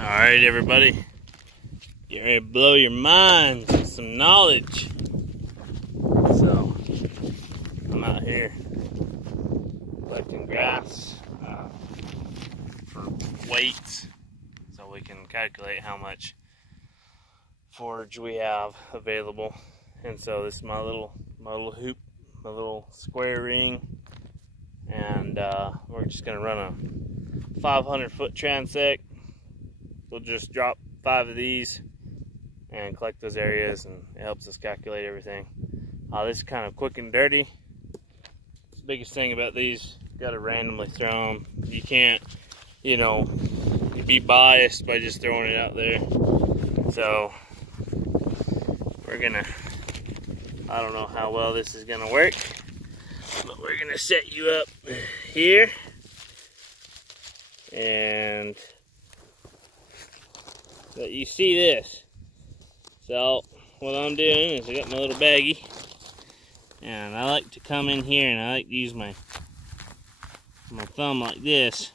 Alright everybody, get ready to blow your minds with some knowledge. So, I'm out here collecting grass for weights so we can calculate how much forage we have available. And so this is my little hoop, my little square ring, and we're just gonna run a 500-foot transect. We'll just drop 5 of these and collect those areas, and it helps us calculate everything. This is kind of quick and dirty. The biggest thing about these, you gotta randomly throw them. You can't, be biased by just throwing it out there. So we're gonna, I don't know how well this is gonna work, but we're gonna set you up here, and but you see this. So what I'm doing is I got my little baggie, and I like to come in here and I like to use my thumb like this,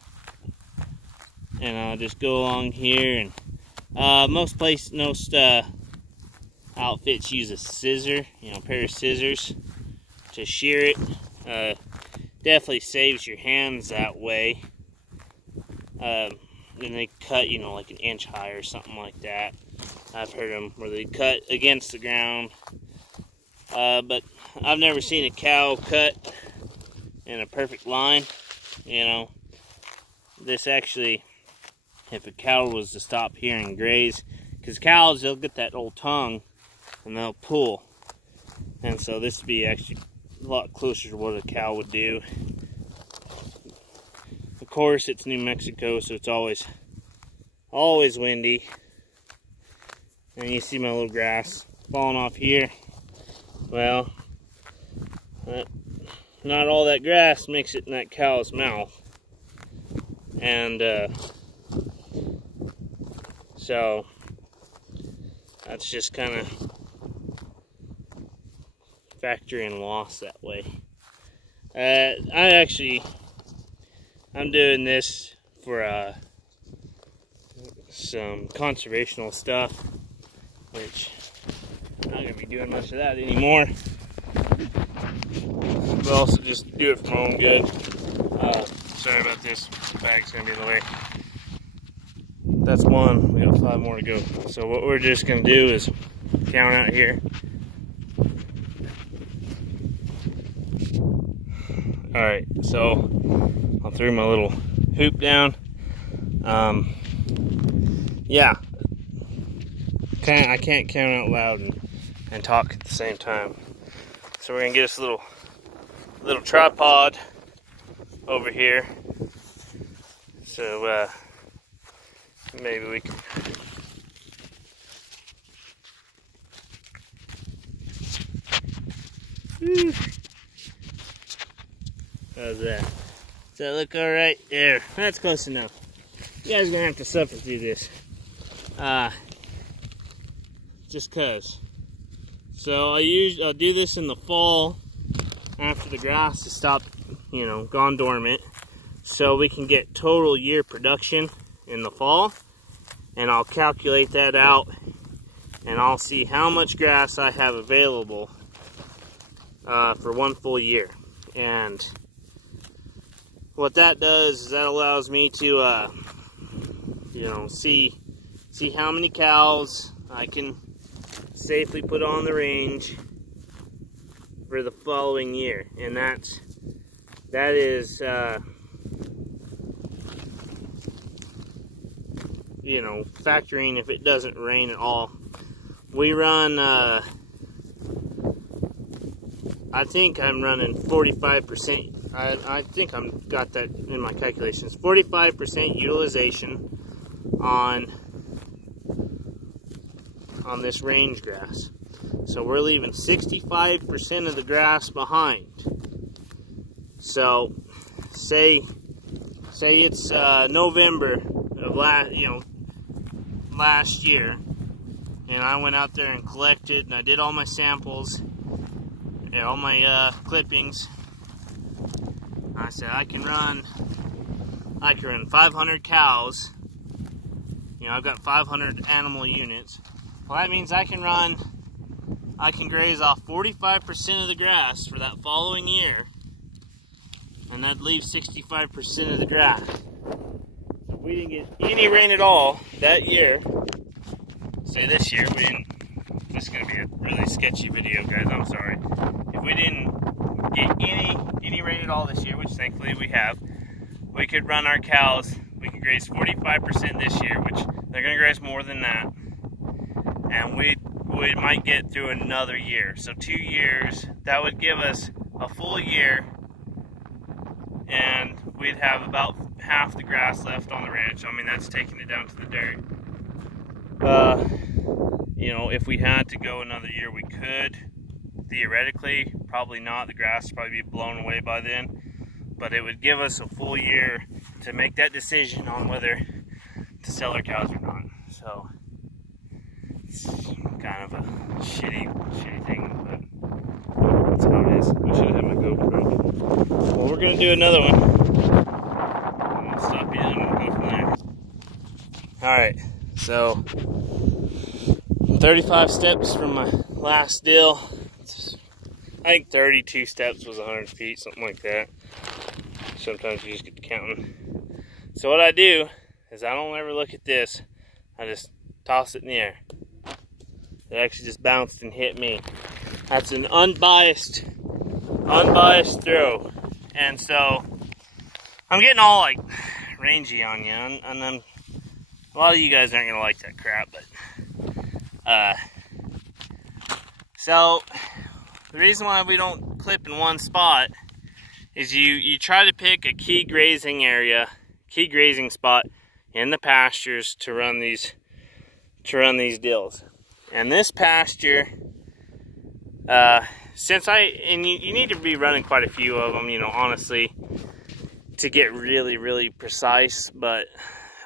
and I'll just go along here. And most outfits use a scissor, a pair of scissors to shear it. Definitely saves your hands that way. Then they cut, like an inch high or something like that. I've heard them where they cut against the ground. But I've never seen a cow cut in a perfect line. This actually, if a cow was to stop here and graze, because cows, they'll get that old tongue and they'll pull. And so this would be actually a lot closer to what a cow would do. Of course, it's New Mexico, so it's always windy. And you see my little grass falling off here. Well, not all that grass makes it in that cow's mouth. And so that's just kind of factoring loss that way. I'm doing this for some conservational stuff, which I'm not going to be doing much of that anymore. But also just do it for my own good. Sorry about this, the bag's going to be in the way. That's one, we got 5 more to go. So what we're just going to do is count out here. Alright, so I'll throw my little hoop down. Yeah, I can't count out loud and talk at the same time. So we're gonna get us a little tripod over here. So maybe we can. Woo. How's that? Does that look alright? There, that's close enough. You guys are gonna have to suffer through this. Just cause. So I'll do this in the fall after the grass has stopped, gone dormant, so we can get total year production in the fall. And I'll calculate that out, and I'll see how much grass I have available for one full year. And what that does is that allows me to, see how many cows I can safely put on the range for the following year. And that is, factoring if it doesn't rain at all. We run, I think I'm running 45%. I think I've got that in my calculations. 45% utilization on this range grass. So we're leaving 65% of the grass behind. So say it's November of last year, and I went out there and collected, and I did all my samples and all my clippings. I said I can run 500 cows, You know, I've got 500 animal units. Well, that means I can graze off 45% of the grass for that following year, and that leaves 65% of the grass. So if we didn't get any rain at all that year, say this year, we didn't, this is going to be a really sketchy video, guys, I'm sorry. If we didn't get any rain at all this year, which thankfully we have, we could run our cows, we could graze 45% this year, which they're going to graze more than that, and we might get through another year. So 2 years, that would give us a full year, and we'd have about half the grass left on the ranch. I mean, that's taking it down to the dirt. You know, if we had to go another year, we could. Theoretically, probably not. The grass would probably be blown away by then. But it would give us a full year to make that decision on whether to sell our cows or not. So it's kind of a shitty thing, but that's how it is. I should have had my GoPro. Well, we're gonna do another one. I'm gonna stop you and we'll go from there. Alright, so 35 steps from my last deal. I think 32 steps was 100 feet, something like that. Sometimes you just get to counting. So what I do is I don't ever look at this. I just toss it in the air. It actually just bounced and hit me. That's an unbiased throw. And so I'm getting all like rangy on you, and then a lot of you guys aren't gonna like that crap, but so the reason why we don't clip in one spot is you try to pick a key grazing area, key grazing spot in the pastures to run these dills. And this pasture, you need to be running quite a few of them, you know, honestly, to get really precise, but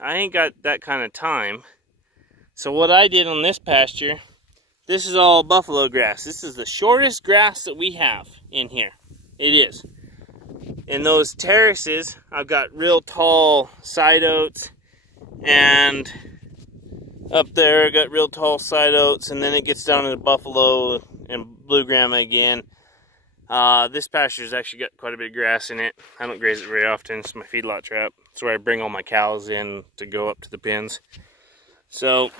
I ain't got that kind of time. So what I did on this pasture, this is all buffalo grass. This is the shortest grass that we have in here. It is. In those terraces, I've got real tall side oats, and up there I got real tall side oats, and then it gets down to the buffalo and blue grama again. This pasture's actually got quite a bit of grass in it. I don't graze it very often. It's my feedlot trap. It's where I bring all my cows in to go up to the pens. So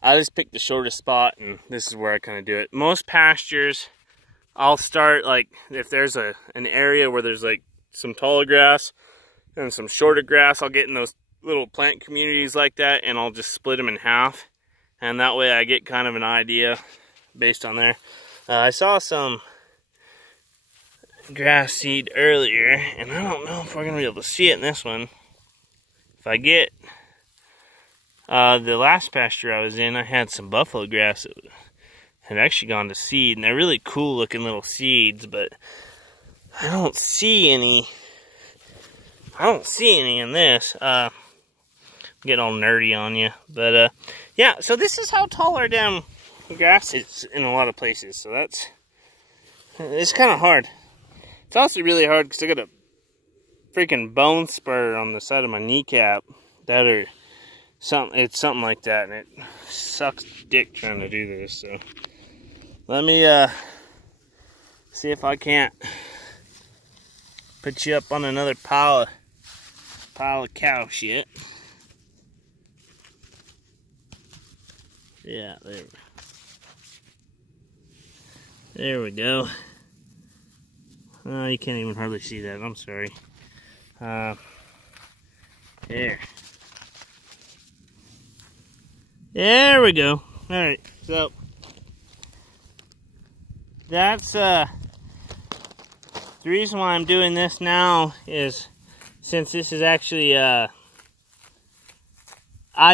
I just picked the shortest spot, and this is where I kind of do it. Most pastures, I'll start, like, if there's an area where there's like some taller grass and some shorter grass, I'll get in those little plant communities like that, and I'll just split them in half, and that way I get kind of an idea based on there. I saw some grass seed earlier, and I don't know if we're gonna be able to see it in this one. If I get the last pasture I was in, I had some buffalo grass that had actually gone to seed, and they're really cool looking little seeds, but I don't see any in this. I'm getting all nerdy on you, but yeah, so this is how tall our damn grass is in a lot of places. So it's kind of hard. It's also really hard because I got a freaking bone spur on the side of my kneecap that are it's something like that, and it sucks dick trying to do this. So let me see if I can't put you up on another pile of cow shit. Yeah, there we go. Oh, you can't even hardly see that. I'm sorry. There we go. Alright, so that's the reason why I'm doing this now is since this is actually I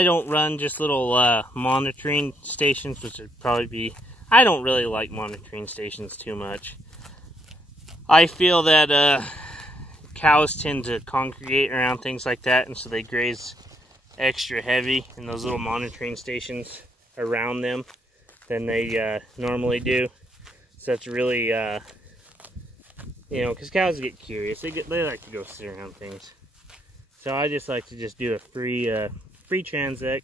don't run just little monitoring stations, which would probably be, I don't really like monitoring stations too much. I feel that cows tend to congregate around things like that, and so they graze extra heavy in those little monitoring stations around them than they normally do. So that's really, you know, because cows get curious. They like to go sit around things. So I just like to just do a free free transect.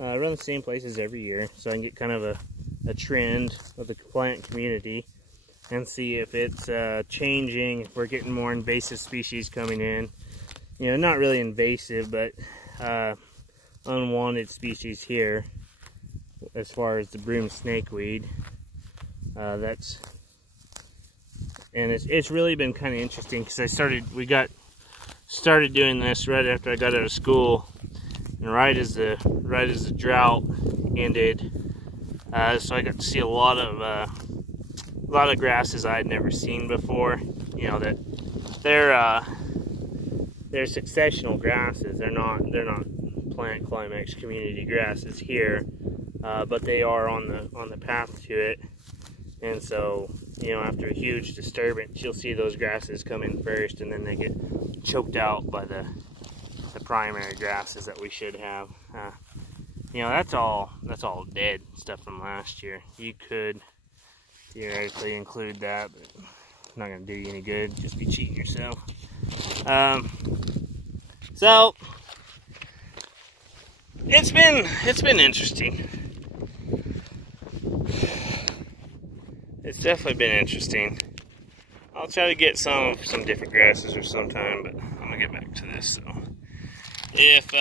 I run the same places every year, so I can get kind of a trend of the plant community and see if it's changing, if we're getting more invasive species coming in. You know, not really invasive, but unwanted species here as far as the broom snakeweed. It's really been kind of interesting because we got started doing this right after I got out of school, and right as the drought ended, so I got to see a lot of grasses I had never seen before. You know, that they're successional grasses. They're not plant climax community grasses here, but they are on the path to it. And so, you know, after a huge disturbance, you'll see those grasses come in first, and then they get choked out by the primary grasses that we should have. You know, that's all dead stuff from last year. You could theoretically include that, but it's not going to do you any good. Just be cheating yourself. So it's been interesting. It's definitely been interesting. I'll try to get some different grasses or sometime, but I'm gonna get back to this. So if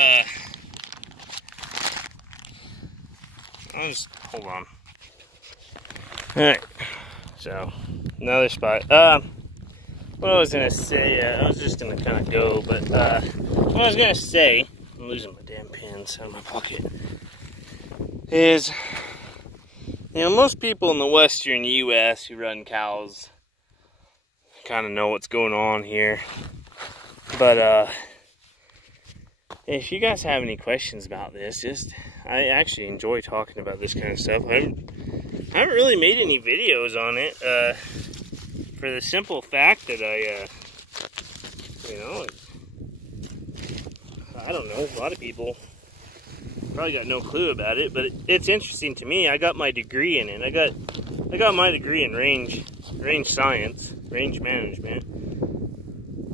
I'll just hold on. All right. So another spot. What I was gonna say, I was just gonna kind of go, but what I was gonna say, I'm losing my damn pins out of my pocket, is, you know, most people in the western U.S. who run cows kind of know what's going on here. But if you guys have any questions about this, I actually enjoy talking about this kind of stuff. I haven't really made any videos on it for the simple fact that you know, I don't know, a lot of people probably got no clue about it, but it's interesting to me. I got my degree in it. I got my degree in range science, range management.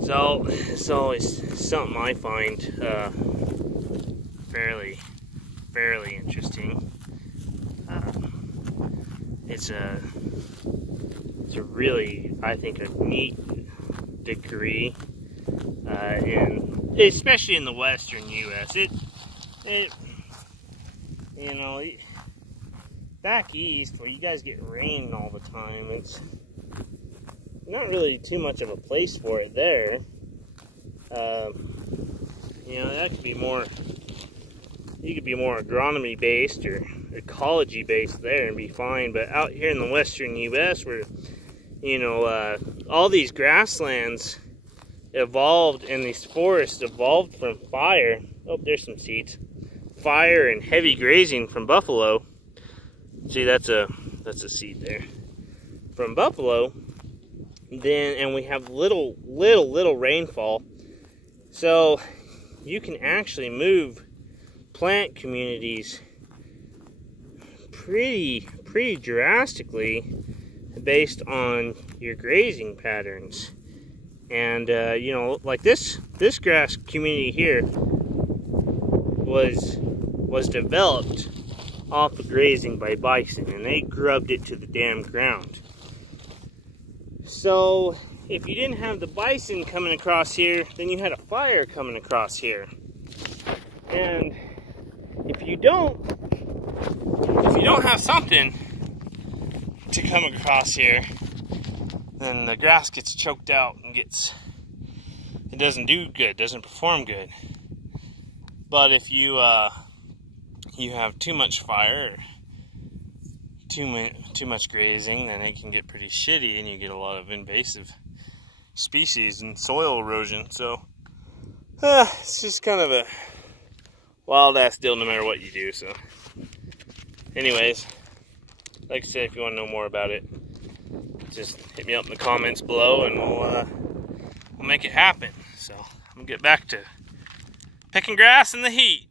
So it's always something I find fairly interesting. It's a really, I think, a neat degree, and especially in the western U.S. It you know, back east where you guys get rain all the time, it's not really too much of a place for it there. You know, that could be more, you could be more agronomy based or ecology based there and be fine. But out here in the western U.S. where, you know, all these grasslands evolved and these forests evolved from fire. Oh, there's some seeds. Fire and heavy grazing from buffalo. See, that's a seed there. From buffalo. Then, and we have little rainfall. So you can actually move plant communities pretty drastically based on your grazing patterns. And you know, like this grass community here was developed off of grazing by bison, and they grubbed it to the damn ground. So if you didn't have the bison coming across here, then you had a fire coming across here. And if you don't have something to come across here, then the grass gets choked out and it doesn't do good, doesn't perform good. But if you you have too much fire, or too much grazing, then it can get pretty shitty, and you get a lot of invasive species and soil erosion. So it's just kind of a wild ass deal no matter what you do. So anyways, like I said, if you want to know more about it, just hit me up in the comments below, and we'll make it happen. So I'm gonna get back to picking grass in the heat.